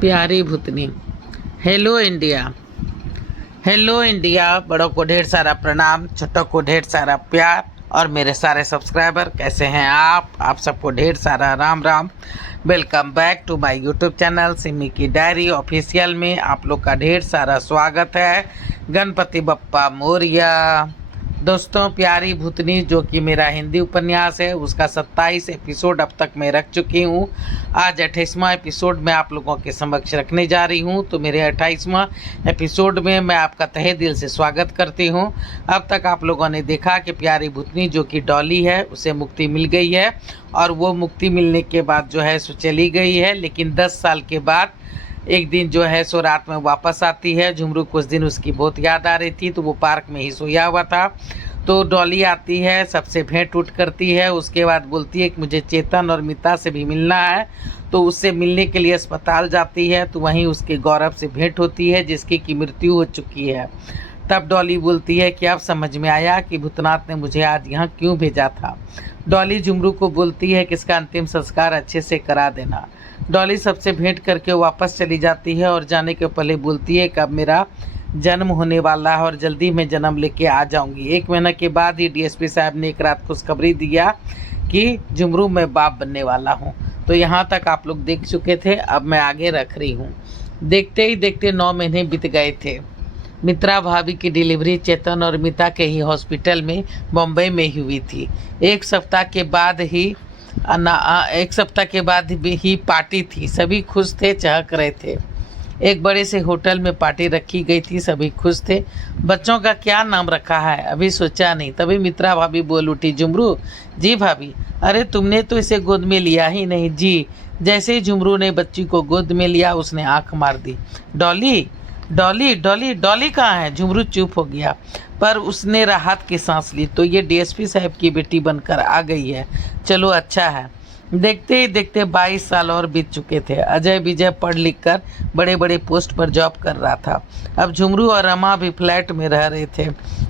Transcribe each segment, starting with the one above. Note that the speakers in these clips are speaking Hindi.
प्यारी भूतनी। Hello India, hello India. बड़ों को ढेर सारा प्रणाम, छोटों को ढेर सारा प्यार और मेरे सारे सब्सक्राइबर कैसे हैं आप सबको ढेर सारा Ram Ram. Welcome back to my YouTube channel Simi की डायरी ऑफिशियल में आप लोग का ढेर सारा स्वागत है। गणपति बप्पा मोरिया। दोस्तों, प्यारी भूतनी जो कि मेरा हिंदी उपन्यास है उसका 27 एपिसोड अब तक मैं रख चुकी हूँ। आज 28वां एपिसोड मैं आप लोगों के समक्ष रखने जा रही हूँ। तो मेरे 28वां एपिसोड में मैं आपका तहे दिल से स्वागत करती हूँ। अब तक आप लोगों ने देखा कि प्यारी भूतनी जो कि डॉली है उसे मुक्ति मिल गई है और वो मुक्ति मिलने के बाद जो है सो चली गई है, लेकिन 10 साल के बाद एक दिन जो है सो रात में वापस आती है। झुमरू कुछ दिन उसकी बहुत याद आ रही थी तो वो पार्क में ही सोया हुआ था। तो डॉली आती है, सबसे भेंट उठ करती है। उसके बाद बोलती है कि मुझे चेतन और मिता से भी मिलना है। तो उससे मिलने के लिए अस्पताल जाती है तो वहीं उसके गौरव से भेंट होती है जिसकी की मृत्यु हो चुकी है। तब डॉली बोलती है कि अब समझ में आया कि भूतनाथ ने मुझे आज यहाँ क्यों भेजा था। डॉली झुमरू को बोलती है कि इसका अंतिम संस्कार अच्छे से करा देना। डॉली सबसे भेंट करके वापस चली जाती है और जाने के पहले बोलती है कि अब मेरा जन्म होने वाला है और जल्दी मैं जन्म लेके आ जाऊंगी। 1 महीने के बाद ही डीएसपी साहब ने एक रात खुशखबरी दिया कि झुमरू मैं बाप बनने वाला हूँ। तो यहाँ तक आप लोग देख चुके थे, अब मैं आगे रख रही हूँ। देखते ही देखते 9 महीने बीत गए थे। मित्रा भाभी की डिलीवरी चेतन और मिता के ही हॉस्पिटल में बम्बई में ही हुई थी। एक सप्ताह के बाद ही पार्टी थी। सभी खुश थे, चहक रहे थे। एक बड़े से होटल में पार्टी रखी गई थी, सभी खुश थे। बच्चों का क्या नाम रखा है अभी सोचा नहीं। तभी मित्रा भाभी बोल उठी, झुमरू जी भाभी, अरे तुमने तो इसे गोद में लिया ही नहीं जी। जैसे ही झुमरू ने बच्ची को गोद में लिया उसने आंख मार दी। डॉली डॉली डॉली डॉली कहाँ है? झुमरू चुप हो गया, पर उसने राहत की सांस ली। तो ये डीएसपी साहब की बेटी बनकर आ गई है, चलो अच्छा है। देखते ही देखते 22 साल और बीत चुके थे। अजय विजय पढ़ लिख कर बड़े बड़े पोस्ट पर जॉब कर रहा था। अब झुमरू और रमा भी फ्लैट में रह रहे थे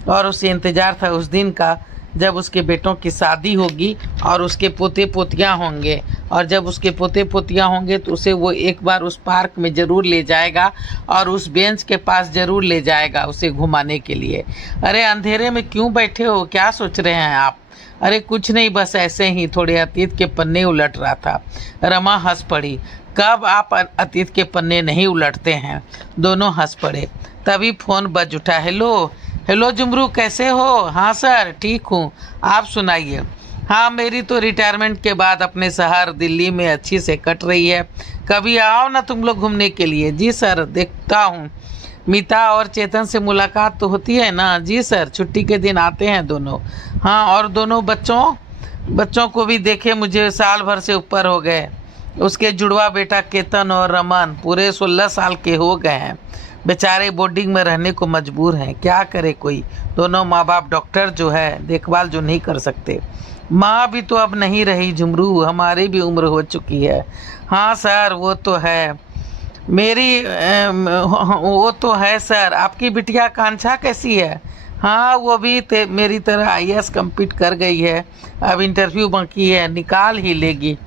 और उसे इंतज़ार था उस दिन का जब उसके बेटों की शादी होगी और उसके पोते पोतियाँ होंगे। और जब उसके पोते पोतियाँ होंगे तो उसे वो एक बार उस पार्क में ज़रूर ले जाएगा और उस बेंच के पास ज़रूर ले जाएगा उसे घुमाने के लिए। अरे अंधेरे में क्यों बैठे हो, क्या सोच रहे हैं आप? अरे कुछ नहीं, बस ऐसे ही थोड़े अतीत के पन्ने उलट रहा था। रमा हंस पड़ी। कब आप अतीत के पन्ने नहीं उलटते हैं? दोनों हंस पड़े। तभी फ़ोन बज उठा। हेलो हेलो झुमरू, कैसे हो? हाँ सर ठीक हूँ, आप सुनाइए। हाँ, मेरी तो रिटायरमेंट के बाद अपने शहर दिल्ली में अच्छी से कट रही है। कभी आओ ना तुम लोग घूमने के लिए। जी सर, देखता हूँ। मिता और चेतन से मुलाकात तो होती है ना? जी सर, छुट्टी के दिन आते हैं दोनों। हाँ, और दोनों बच्चों को भी देखे मुझे साल भर से ऊपर हो गए। उसके जुड़वा बेटा केतन और रमन पूरे 16 साल के हो गए हैं। बेचारे बोर्डिंग में रहने को मजबूर हैं, क्या करे कोई। दोनों माँ बाप डॉक्टर जो है देखभाल जो नहीं कर सकते। माँ भी तो अब नहीं रही झुमरू, हमारी भी उम्र हो चुकी है। हाँ सर, वो तो है वो तो है सर। आपकी बिटिया कांक्षा कैसी है? हाँ, वो भी मेरी तरह आईएएस कंप्लीट कर गई है, अब इंटरव्यू बाकी है, निकाल ही लेगी।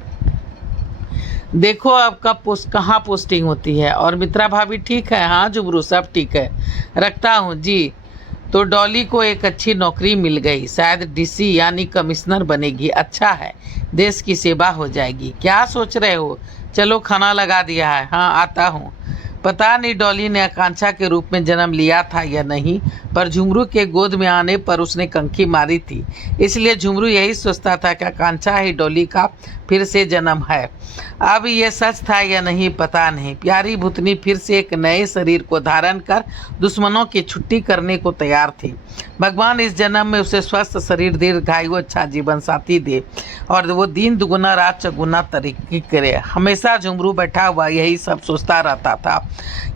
देखो अब कहाँ पोस्टिंग होती है। और मित्रा भाभी ठीक है? हाँ जुबरू, सब ठीक है, रखता हूँ जी। तो डॉली को एक अच्छी नौकरी मिल गई, शायद डीसी यानी कमिश्नर बनेगी। अच्छा है, देश की सेवा हो जाएगी। क्या सोच रहे हो? चलो खाना लगा दिया है। हाँ आता हूँ। पता नहीं डॉली ने आकांक्षा के रूप में जन्म लिया था या नहीं, पर झुमरू के गोद में आने पर उसने कंखी मारी थी। इसलिए झुमरू यही सोचता था कि आकांक्षा ही डॉली का फिर से जन्म है। अब ये सच था या नहीं पता नहीं। प्यारी भूतनी फिर से एक नए शरीर को धारण कर दुश्मनों की छुट्टी करने को तैयार थी। भगवान इस जन्म में उसे स्वस्थ शरीर, दीर्घायु, अच्छा जीवन साथी दे और वो दिन दुगुना रात चौगुना तरक्की करे। हमेशा झुमरू बैठा हुआ यही सब सोचता रहता था।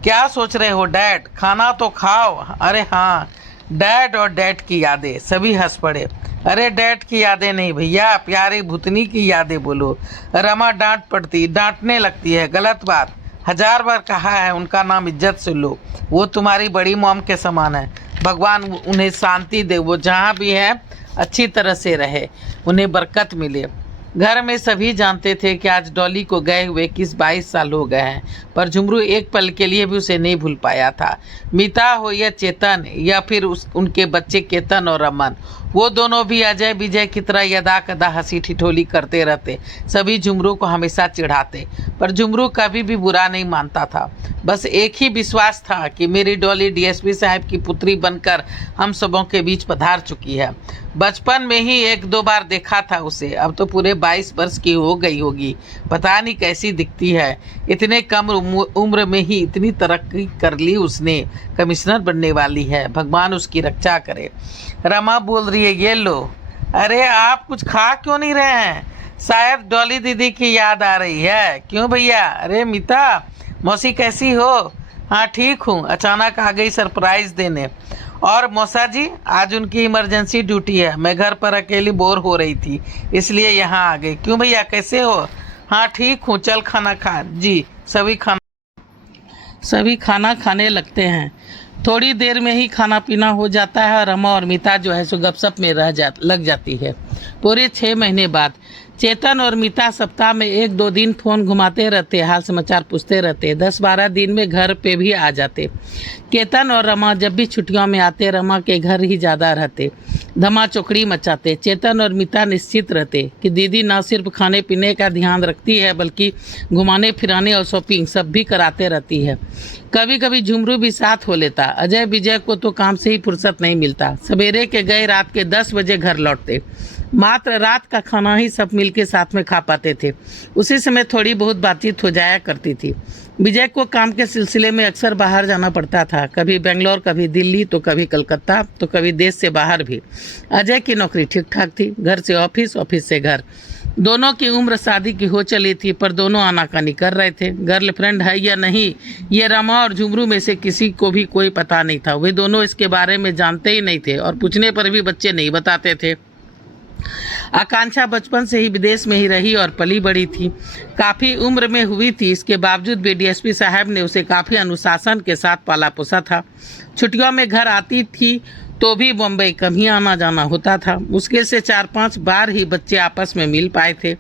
क्या सोच रहे हो डैड? खाना तो खाओ। अरे हाँ, डैड और डैड की यादें। सभी हंस पड़े। अरे डैड की यादें नहीं भैया, प्यारी भूतनी की यादें बोलो। रमा डांटने लगती है। गलत बात, 1000 बार कहा है उनका नाम इज्जत से लो। वो तुम्हारी बड़ी मॉम के समान है। भगवान उन्हें शांति दे, वो जहाँ भी है अच्छी तरह से रहे, उन्हें बरकत मिले। घर में सभी जानते थे कि आज डॉली को गए हुए 21-22 साल हो गए हैं, पर झुमरू एक पल के लिए भी उसे नहीं भूल पाया था। मीता हो या चेतन या फिर उनके बच्चे केतन और रमन, वो दोनों भी अजय विजय की तरह यदा कदा हंसी ठिठोली करते रहते। सभी झुमरू को हमेशा चिढ़ाते, पर झुमरू कभी भी बुरा नहीं मानता था। बस एक ही विश्वास था कि मेरी डॉली डीएसपी साहब की पुत्री बनकर हम सबों के बीच पधार चुकी है। बचपन में ही 1-2 बार देखा था उसे, अब तो पूरे 22 वर्ष की हो गई होगी। पता नहीं कैसी दिखती है, इतने कम उम्र में ही इतनी तरक्की कर ली उसने। कमिश्नर बनने वाली है, भगवान उसकी रक्षा करे। रमा बोल रही है, ये लो। अरे आप कुछ खा क्यों नहीं रहे हैं? शायद डॉली दीदी की याद आ रही है। क्यों भैया? अरे मीता मौसी कैसी हो? हाँ ठीक हूँ, अचानक आ गई सरप्राइज देने। और मौसा जी, आज उनकी इमरजेंसी ड्यूटी है, मैं घर पर अकेली बोर हो रही थी इसलिए यहाँ आ गई। क्यों भैया कैसे हो? हाँ ठीक हूँ, चल खाना खा। जी सभी खाना खाने लगते हैं। थोड़ी देर में ही खाना पीना हो जाता है। रमा और मीता जो है सो गपशप में लग जाती है। पूरे 6 महीने बाद चेतन और मीता सप्ताह में 1-2 दिन फोन घुमाते रहते, हाल समाचार पूछते रहते। 10-12 दिन में घर पे भी आ जाते। केतन और रमा जब भी छुट्टियों में आते, रमा के घर ही ज़्यादा रहते, धमा चौकड़ी मचाते। चेतन और मीता निश्चित रहते कि दीदी न सिर्फ खाने पीने का ध्यान रखती है बल्कि घुमाने फिराने और शॉपिंग सब भी कराते रहती है। कभी कभी झुमरू भी साथ हो लेता। अजय विजय को तो काम से ही फुर्सत नहीं मिलता। सवेरे के गए रात के 10 बजे घर लौटते। मात्र रात का खाना ही सब मिलके साथ में खा पाते थे। उसी समय थोड़ी बहुत बातचीत हो जाया करती थी। विजय को काम के सिलसिले में अक्सर बाहर जाना पड़ता था, कभी बेंगलोर, कभी दिल्ली, तो कभी कलकत्ता, तो कभी देश से बाहर भी। अजय की नौकरी ठीक ठाक थी, घर से ऑफिस, ऑफिस से घर। दोनों की उम्र शादी की हो चली थी, पर दोनों आनाकानी कर रहे थे। गर्लफ्रेंड है या नहीं, ये रमा और झुमरू में से किसी को भी कोई पता नहीं था। वे दोनों इसके बारे में जानते ही नहीं थे और पूछने पर भी बच्चे नहीं बताते थे। आकांक्षा बचपन से ही विदेश में ही रही और पली बड़ी थी। काफ़ी उम्र में हुई थी, इसके बावजूद भी डीएसपी साहब ने उसे काफ़ी अनुशासन के साथ पाला पोसा था। छुट्टियों में घर आती थी तो भी बम्बई कम ही आना जाना होता था। मुश्किल से 4-5 बार ही बच्चे आपस में मिल पाए थे।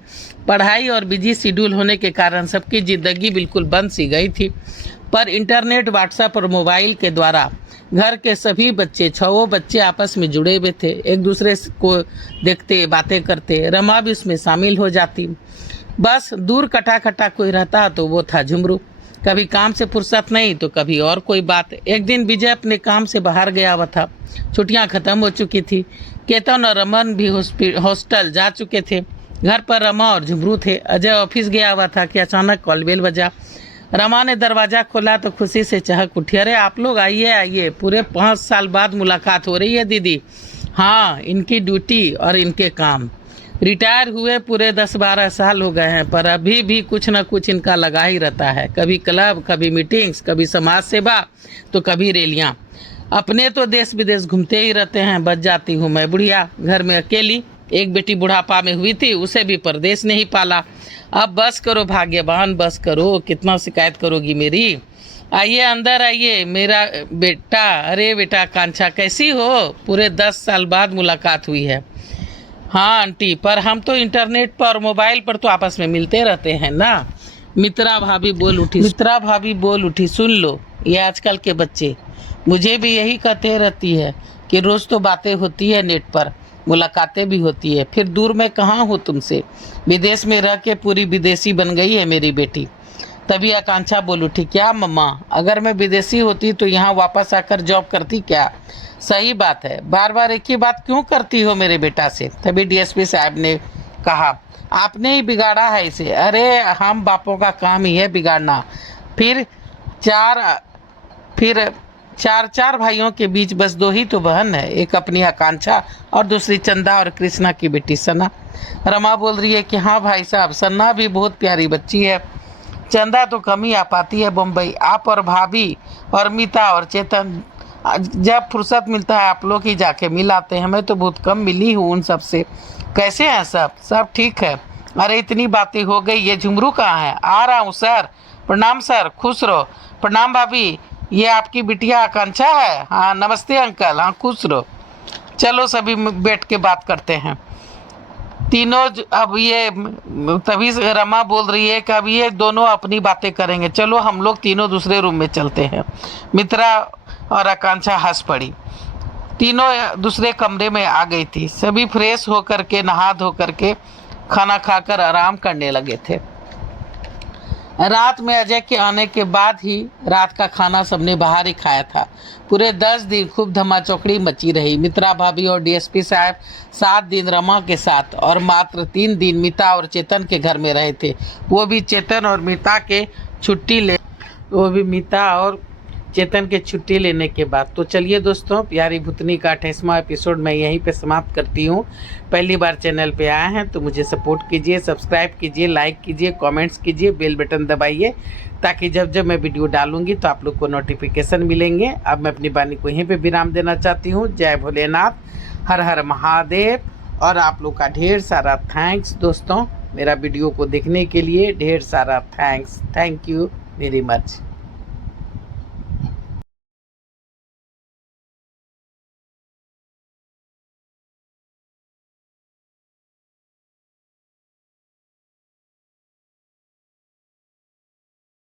पढ़ाई और बिजी शेड्यूल होने के कारण सबकी ज़िंदगी बिल्कुल बंद सी गई थी। पर इंटरनेट, व्हाट्सएप और मोबाइल के द्वारा घर के सभी बच्चे, 6 बच्चे आपस में जुड़े हुए थे, एक दूसरे को देखते, बातें करते। रमा भी उसमें शामिल हो जाती। बस दूर कटा कोई रहता तो वो था झुमरू। कभी काम से फुर्सत नहीं तो कभी और कोई बात। एक दिन विजय अपने काम से बाहर गया हुआ था, छुट्टियां खत्म हो चुकी थी। केतन और रमन भी हॉस्टल जा चुके थे। घर पर रमा और झुमरू थे। अजय ऑफिस गया हुआ था कि अचानक कॉल बेल बजा। रमा ने दरवाज़ा खोला तो खुशी से चहक उठी। अरे आप लोग आइए आइए, पूरे 5 साल बाद मुलाकात हो रही है दीदी। हाँ, इनकी ड्यूटी और इनके काम। रिटायर हुए पूरे 10-12 साल हो गए हैं, पर अभी भी कुछ ना कुछ इनका लगा ही रहता है। कभी क्लब, कभी मीटिंग्स, कभी समाज सेवा, तो कभी रैलियाँ। अपने तो देश विदेश घूमते ही रहते हैं। बच जाती हूँ मैं बुढ़िया, घर में अकेली। एक बेटी बुढ़ापा में हुई थी, उसे भी परदेश ने ही पाला। अब बस करो भाग्यवान, बस करो, कितना शिकायत करोगी मेरी। आइए अंदर आइए मेरा बेटा। अरे बेटा कांचा कैसी हो? पूरे 10 साल बाद मुलाकात हुई है। हाँ आंटी, पर हम तो इंटरनेट पर और मोबाइल पर तो आपस में मिलते रहते हैं ना। मित्रा भाभी बोल उठी, सुन लो ये आजकल के बच्चे। मुझे भी यही कहते रहती है कि रोज़ तो बातें होती है नेट पर, मुलाकातें भी होती है, फिर दूर में कहाँ हो तुमसे। विदेश में रह के पूरी विदेशी बन गई है मेरी बेटी। तभी आकांक्षा बोल उठी, क्या मम्मा, अगर मैं विदेशी होती तो यहाँ वापस आकर जॉब करती क्या? सही बात है, बार बार एक ही बात क्यों करती हो मेरे बेटा से? तभी डीएसपी साहब ने कहा, आपने ही बिगाड़ा है इसे। अरे हम बापों का काम ही है बिगाड़ना। फिर चार भाइयों के बीच बस 2 ही तो बहन है, एक अपनी आकांक्षा और दूसरी चंदा और कृष्णा की बेटी सना। रमा बोल रही है कि हाँ भाई साहब, सन्ना भी बहुत प्यारी बच्ची है। चंदा तो कम ही आ पाती है बम्बई। आप और भाभी और मीता और चेतन जब फुर्सत मिलता है आप लोग ही जाके मिल आते हैं। मैं तो बहुत कम मिली हूँ उन सब से। कैसे हैं सब? सब ठीक है। अरे इतनी बातें हो गई, ये झुमरू कहाँ है? आ रहा हूँ सर। प्रणाम सर, खुश रहो। प्रणाम भाभी, ये आपकी बिटिया आकांक्षा है? हाँ नमस्ते अंकल। हाँ खुश रहो। चलो सभी बैठ के बात करते हैं। तीनों अब ये तभी से रमा बोल रही है कि अब ये दोनों अपनी बातें करेंगे, चलो हम लोग तीनों दूसरे रूम में चलते हैं। मित्रा और आकांक्षा हंस पड़ी। तीनों दूसरे कमरे में आ गई थी। सभी फ्रेश होकर के नहा धो करके खाना खाकर आराम करने लगे थे। रात में अजय के आने के बाद ही रात का खाना सबने बाहर ही खाया था। पूरे 10 दिन खूब धमाचौकड़ी मची रही। मित्रा भाभी और डीएसपी साहब 7 दिन रमा के साथ और मात्र 3 दिन मीता और चेतन के घर में रहे थे। वो भी चेतन और मीता के छुट्टी लेने के बाद। तो चलिए दोस्तों, प्यारी भूतनी का 28वां एपिसोड मैं यहीं पे समाप्त करती हूँ। पहली बार चैनल पे आए हैं तो मुझे सपोर्ट कीजिए, सब्सक्राइब कीजिए, लाइक कीजिए, कमेंट्स कीजिए, बेल बटन दबाइए, ताकि जब जब मैं वीडियो डालूंगी तो आप लोग को नोटिफिकेशन मिलेंगे। अब मैं अपनी वाणी को यहीं पे विराम देना चाहती हूँ। जय भोलेनाथ, हर हर महादेव। और आप लोग का ढेर सारा थैंक्स दोस्तों, मेरा वीडियो को देखने के लिए ढेर सारा thanks. Thank you very much.